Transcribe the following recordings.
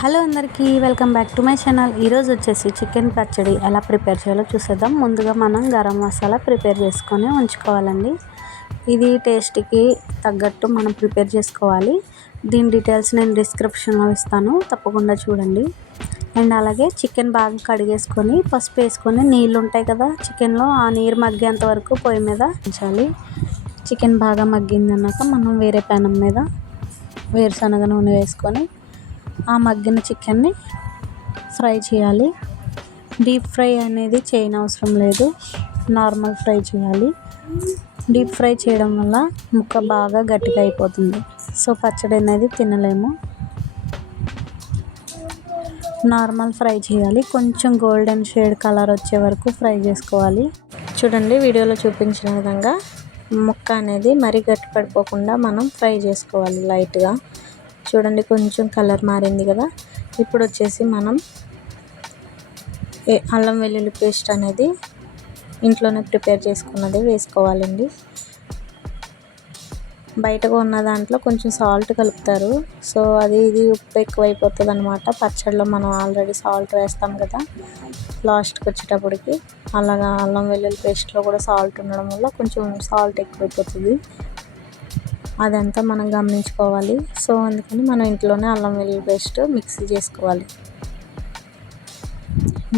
Hello అందరికీ welcome back to my channel. ఈరోజు వచ్చేసి చికెన్ పచ్చడి ఎలా ప్రిపేర్ చేయాలో చూసేద్దాం. ముందుగా మనం గరం మసాలా ప్రిపేర్ చేసుకొని ఉంచుకోవాలండి. ఇది టేస్ట్కి తగ్గట్టు మనం ప్రిపేర్ చేసుకోవాలి. దీని డీటెయిల్స్ నేను డిస్క్రిప్షన్లో ఇస్తాను. తప్పకుండా చూడండి. అండ్ అలాగే చికెన్ బాగా కడిగేసుకొని పసుపు వేసుకొని నీళ్ళు ఉంటాయి కదా చికెన్లో ఆ నీరు మగ్గేంత వరకు పొయ్యి మీద ఉంచాలి. చికెన్ బాగా మగ్గిందన్నాక మనం వేరే పెనం మీద వేరుశనగ నూనె వేసుకొని ఆ మగ్గిన చికెన్ని ఫ్రై చేయాలి. డీప్ ఫ్రై అనేది చేయనవసరం లేదు. నార్మల్ ఫ్రై చేయాలి. డీప్ ఫ్రై చేయడం వల్ల ముక్క బాగా గట్టిగా అయిపోతుంది. సో పచ్చడి అనేది తినలేము. నార్మల్ ఫ్రై చేయాలి. కొంచెం గోల్డెన్ షేడ్ కలర్ వచ్చే వరకు ఫ్రై చేసుకోవాలి. చూడండి వీడియోలో చూపించిన విధంగా ముక్క అనేది మరీ గట్టి పడిపోకుండా మనం ఫ్రై చేసుకోవాలి లైట్గా. చూడండి కొంచెం కలర్ మారింది కదా. ఇప్పుడు వచ్చేసి మనం అల్లం వెల్లుల్లి పేస్ట్ అనేది ఇంట్లోనే ప్రిపేర్ చేసుకున్నది వేసుకోవాలండి. బయటకు ఉన్న దాంట్లో కొంచెం సాల్ట్ కలుపుతారు. సో అది ఇది ఉప్పు ఎక్కువైపోతుంది అనమాట పచ్చడిలో మనం ఆల్రెడీ సాల్ట్ వేస్తాం కదా లాస్ట్కి వచ్చేటప్పటికి. అలాగా అల్లం వెల్లుల్లి పేస్ట్లో కూడా సాల్ట్ ఉండడం వల్ల కొంచెం సాల్ట్ ఎక్కువైపోతుంది. అదంతా మనం గమనించుకోవాలి. సో అందుకని మనం ఇంట్లోనే అల్లం వెల్లుల్లి పేస్ట్ మిక్సీ చేసుకోవాలి.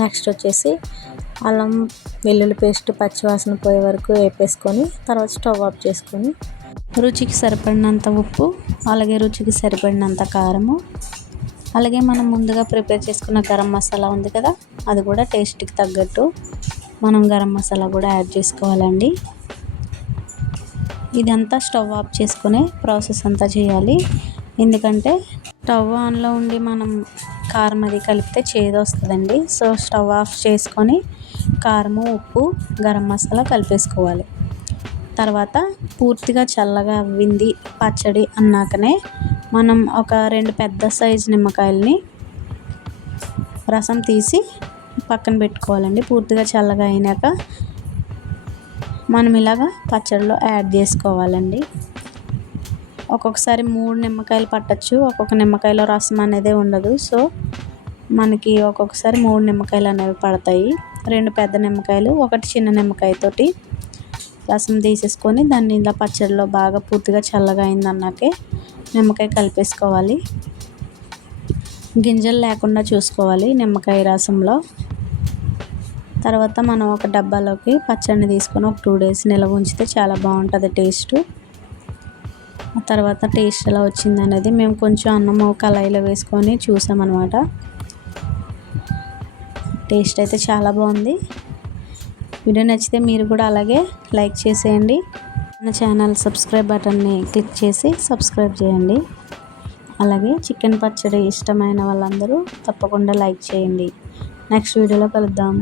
నెక్స్ట్ వచ్చేసి అల్లం వెల్లుల్లి పేస్ట్ పచ్చివాసన పోయే వరకు వేపేసుకొని తర్వాత స్టవ్ ఆఫ్ చేసుకొని రుచికి సరిపడినంత ఉప్పు అలాగే రుచికి సరిపడినంత కారము అలాగే మనం ముందుగా ప్రిపేర్ చేసుకున్న గరం మసాలా ఉంది కదా అది కూడా టేస్ట్కి తగ్గట్టు మనం గరం మసాలా కూడా యాడ్ చేసుకోవాలండి. ఇదంతా స్టవ్ ఆఫ్ చేసుకునే ప్రాసెస్ అంతా చేయాలి. ఎందుకంటే స్టవ్ ఆన్లో ఉండి మనం కారం అది కలిపితే చేదు వస్తుందండి. సో స్టవ్ ఆఫ్ చేసుకొని కారము ఉప్పు గరం మసాలా కలిపేసుకోవాలి. తర్వాత పూర్తిగా చల్లగా అవ్వింది పచ్చడి అన్నాకనే మనం ఒక రెండు పెద్ద సైజు నిమ్మకాయలని రసం తీసి పక్కన పెట్టుకోవాలండి. పూర్తిగా చల్లగా అయినాక మనం ఇలాగా పచ్చడిలో యాడ్ చేసుకోవాలండి. ఒక్కొక్కసారి మూడు నిమ్మకాయలు పట్టచ్చు. ఒక్కొక్క నిమ్మకాయలో రసం అనేది ఉండదు. సో మనకి ఒక్కొక్కసారి మూడు నిమ్మకాయలు అనేవి పడతాయి. రెండు పెద్ద నిమ్మకాయలు ఒకటి చిన్న నిమ్మకాయతోటి రసం తీసేసుకొని దాన్ని ఇలా పచ్చడిలో బాగా పూర్తిగా చల్లగా అయిందన్నాకే నిమ్మకాయ కలిపేసుకోవాలి. గింజలు లేకుండా చూసుకోవాలి నిమ్మకాయ రసంలో. తర్వాత మనం ఒక డబ్బాలోకి పచ్చడిని తీసుకొని ఒక టూ డేస్ నిల్వ ఉంచితే చాలా బాగుంటుంది టేస్ట్. ఆ తర్వాత టేస్ట్ ఎలా వచ్చింది అనేది మేము కొంచెం అన్నము కళాయిలో వేసుకొని చూసామన్నమాట. టేస్ట్ అయితే చాలా బాగుంది. వీడియో నచ్చితే మీరు కూడా అలాగే లైక్ చేసేయండి. మన ఛానల్ సబ్స్క్రైబ్ బటన్ని క్లిక్ చేసి సబ్స్క్రైబ్ చేయండి. అలాగే చికెన్ పచ్చడి ఇష్టమైన వాళ్ళందరూ తప్పకుండా లైక్ చేయండి. నెక్స్ట్ వీడియోలో కలుద్దాం.